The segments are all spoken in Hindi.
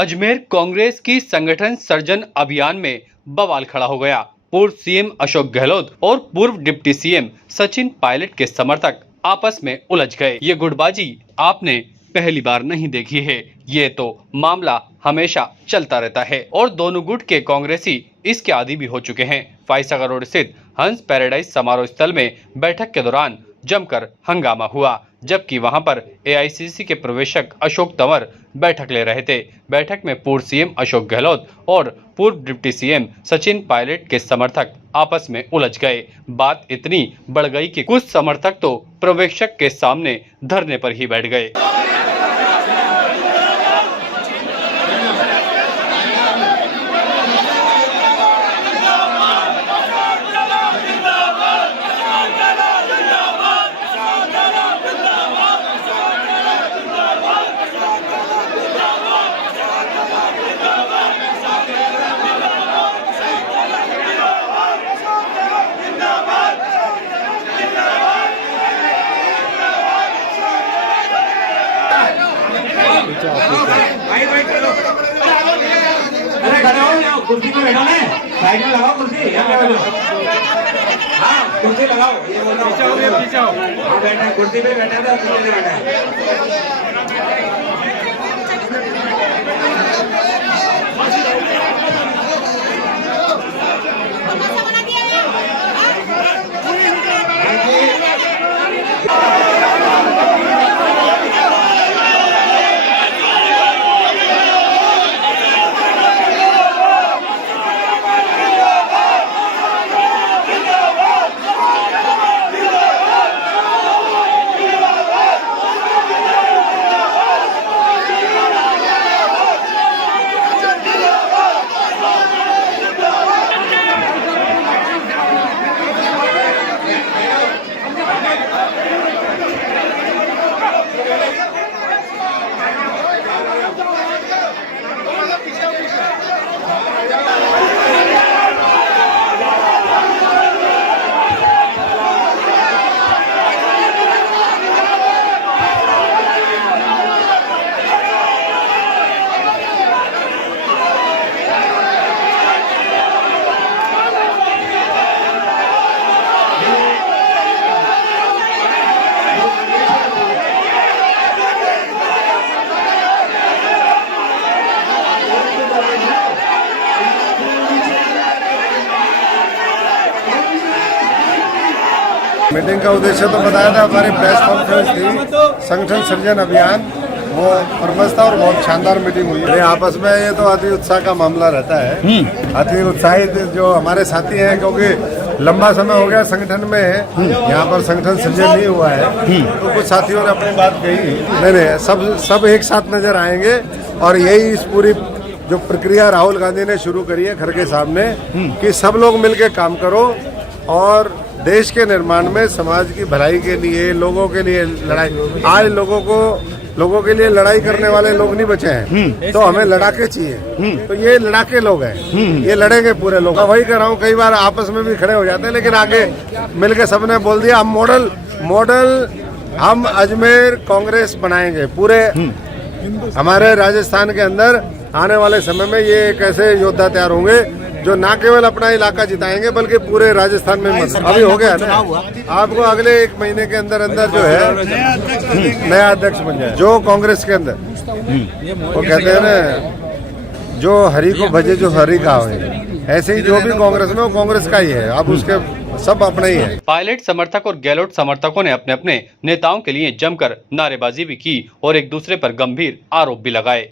अजमेर कांग्रेस की संगठन सर्जन अभियान में बवाल खड़ा हो गया। पूर्व सीएम अशोक गहलोत और पूर्व डिप्टी सीएम सचिन पायलट के समर्थक आपस में उलझ गए। ये गुटबाजी आपने पहली बार नहीं देखी है, ये तो मामला हमेशा चलता रहता है और दोनों गुट के कांग्रेसी इसके आदी भी हो चुके हैं। फाइसागर रोड स्थित हंस पैराडाइज समारोह स्थल में बैठक के दौरान जमकर हंगामा हुआ, जबकि वहां पर एआईसीसी के प्रवेशक अशोक तंवर बैठक ले रहे थे। बैठक में पूर्व सीएम अशोक गहलोत और पूर्व डिप्टी सीएम सचिन पायलट के समर्थक आपस में उलझ गए। बात इतनी बढ़ गई कि कुछ समर्थक तो प्रवेशक के सामने धरने पर ही बैठ गए। अरे खड़े हो जाओ, कुर्सी पे बैठो ना, साइड में लगाओ कुर्सी, यहाँ पे बैठो। हाँ कुर्सी लगाओ, ये बोल रहा हूँ। हाँ बैठा, कुर्सी पे बैठा था, कुर्सी पे बैठा है। मीटिंग का उद्देश्य तो बताया था, हमारी प्रेस कॉन्फ्रेंस थी, संगठन सर्जन अभियान, वो पर्पज था और बहुत शानदार मीटिंग हुई है। आपस में ये तो अति उत्साह का मामला रहता है, अति उत्साहित जो हमारे साथी हैं, क्योंकि लंबा समय हो गया संगठन में यहाँ पर संगठन सर्जन नहीं हुआ है, तो कुछ साथियों ने अपनी बात कही। नहीं, सब एक साथ नजर आएंगे और यही इस पूरी जो प्रक्रिया राहुल गांधी ने शुरू करी है घर के सामने कि सब लोग मिलकर काम करो और देश के निर्माण में समाज की भलाई के लिए, लोगों के लिए लड़ाई। आज लोगों के लिए लड़ाई करने वाले लोग नहीं बचे हैं, तो हमें लड़ाके चाहिए। तो ये लड़ाके लोग हैं, ये लड़ेंगे पूरे लोग। वही कर रहा हूँ, कई बार आपस में भी खड़े हो जाते हैं, लेकिन आगे मिलकर सबने बोल दिया हम मॉडल हम अजमेर कांग्रेस बनाएंगे। पूरे हमारे राजस्थान के अंदर आने वाले समय में ये एक ऐसे योद्धा तैयार होंगे जो ना केवल अपना इलाका जिताएंगे बल्कि पूरे राजस्थान में अभी हो गया ना, आपको अगले 1 महीने के अंदर जो है नया अध्यक्ष बन जाए जो कांग्रेस के अंदर। वो कहते हैं ना, जो हरि को भजे जो हरि का हो, ऐसे ही जो भी कांग्रेस में वो कांग्रेस का ही है, अब उसके सब अपने ही है। पायलट समर्थक और गहलोत समर्थकों ने अपने अपने नेताओं के लिए जमकर नारेबाजी भी की और एक दूसरे पर गंभीर आरोप भी लगाए।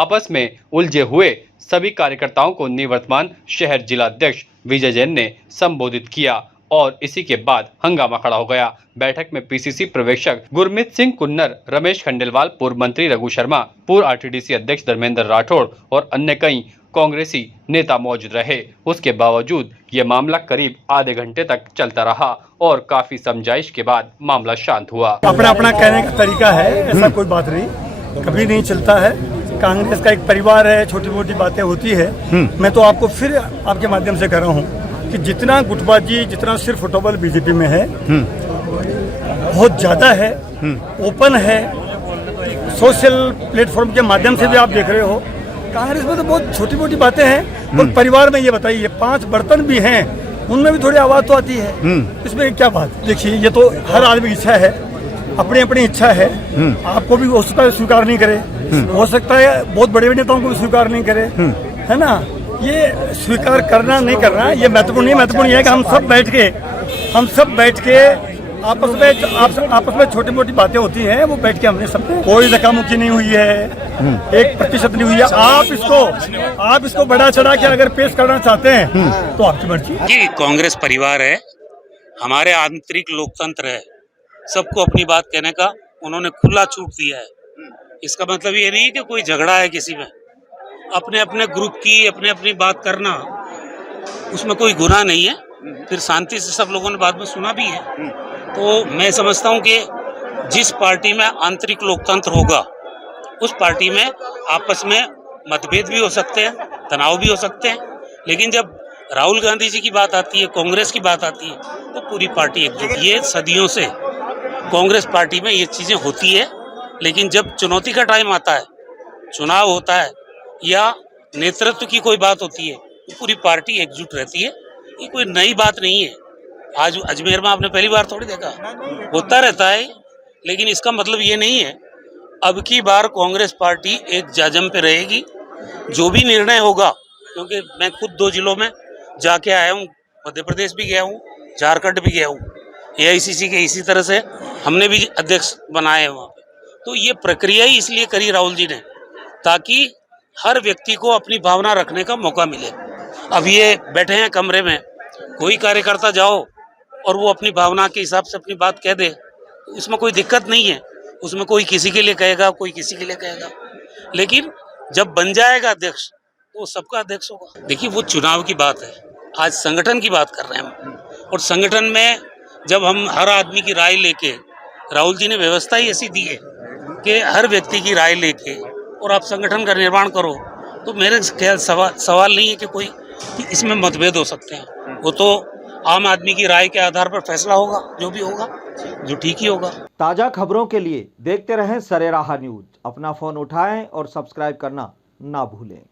आपस में उलझे हुए सभी कार्यकर्ताओं को निवर्तमान शहर जिला अध्यक्ष विजय जैन ने संबोधित किया और इसी के बाद हंगामा खड़ा हो गया। बैठक में पीसीसी पर्यवेक्षक गुरमीत सिंह कुन्नर, रमेश खंडेलवाल, पूर्व मंत्री रघु शर्मा, पूर्व आरटीडीसी अध्यक्ष धर्मेंद्र राठौड़ और अन्य कई कांग्रेसी नेता मौजूद रहे। उसके बावजूद ये मामला करीब आधे घंटे तक चलता रहा और काफी समझाइश के बाद मामला शांत हुआ। अपना अपना कहने का तरीका है, ऐसा कोई बात नहीं, कभी नहीं चलता है। कांग्रेस का एक परिवार है, छोटी मोटी बातें होती है। मैं तो आपको फिर आपके माध्यम से कह रहा हूँ कि जितना गुटबाजी, जितना सिर्फ फुटबॉल बीजेपी में है, बहुत ज्यादा है, ओपन है, सोशल प्लेटफॉर्म के माध्यम से भी आप देख रहे हो। कांग्रेस में तो बहुत छोटी मोटी बातें हैं। और परिवार में ये बताइए, 5 बर्तन भी हैं, उनमें भी थोड़ी आवाज तो आती है। इसमें क्या बात? देखिए, ये तो हर आदमी की इच्छा है, अपनी अपनी इच्छा है। आपको भी हो सकता है स्वीकार नहीं करे, हो सकता है बहुत बड़े बड़े नेताओं को भी स्वीकार नहीं करे, है ना। ये स्वीकार करना नहीं करना ये महत्वपूर्ण नहीं, महत्वपूर्ण ये है कि हम सब बैठ के आपस में छोटी मोटी बातें होती हैं, वो बैठ के हमने सब, कोई धक्का-मुक्की नहीं हुई है, 1% नहीं हुई है। आप इसको बढ़ा चढ़ा के अगर पेश करना चाहते हैं तो आपकी मर्जी। जी, कांग्रेस परिवार है, हमारे आंतरिक लोकतंत्र है, सबको अपनी बात कहने का उन्होंने खुला छूट दिया है। इसका मतलब ये नहीं कि कोई झगड़ा है किसी में, अपने अपने ग्रुप की अपने अपनी बात करना, उसमें कोई गुनाह नहीं है। फिर शांति से सब लोगों ने बाद में सुना भी है। तो मैं समझता हूँ कि जिस पार्टी में आंतरिक लोकतंत्र होगा, उस पार्टी में आपस में मतभेद भी हो सकते हैं, तनाव भी हो सकते हैं, लेकिन जब राहुल गांधी जी की बात आती है, कांग्रेस की बात आती है, तो पूरी पार्टी एकजुट। ये सदियों से कांग्रेस पार्टी में ये चीजें होती है, लेकिन जब चुनौती का टाइम आता है, चुनाव होता है या नेतृत्व की कोई बात होती है, तो पूरी पार्टी एकजुट रहती है। ये कोई नई बात नहीं है। आज अजमेर में आपने पहली बार थोड़ी देखा, होता रहता है, लेकिन इसका मतलब ये नहीं है अब की बार कांग्रेस पार्टी एक जाजम पे रहेगी। जो भी निर्णय होगा, क्योंकि मैं खुद 2 जिलों में जाके आया हूँ, मध्य प्रदेश भी गया हूँ, झारखंड भी गया हूँ, एआईसीसी के इसी तरह से हमने भी अध्यक्ष बनाए हैं वहाँ पे। तो ये प्रक्रिया ही इसलिए करी राहुल जी ने, ताकि हर व्यक्ति को अपनी भावना रखने का मौका मिले। अब ये बैठे हैं कमरे में, कोई कार्यकर्ता जाओ और वो अपनी भावना के हिसाब से अपनी बात कह दे, उसमें कोई दिक्कत नहीं है। उसमें कोई किसी के लिए कहेगा, कोई किसी के लिए कहेगा, लेकिन जब बन जाएगा अध्यक्ष तो सबका अध्यक्ष होगा। देखिए, वो चुनाव की बात है, आज संगठन की बात कर रहे हैं हम। और संगठन में जब हम हर आदमी की राय लेके, राहुल जी ने व्यवस्था ही ऐसी दी है कि हर व्यक्ति की राय लेके और आप संगठन का निर्माण करो, तो मेरे ख्याल सवाल नहीं है कि इसमें मतभेद हो सकते हैं। वो तो आम आदमी की राय के आधार पर फैसला होगा, जो भी होगा, जो ठीक ही होगा। ताज़ा खबरों के लिए देखते रहें सरेराह न्यूज। अपना फोन उठाएं और सब्सक्राइब करना ना भूलें।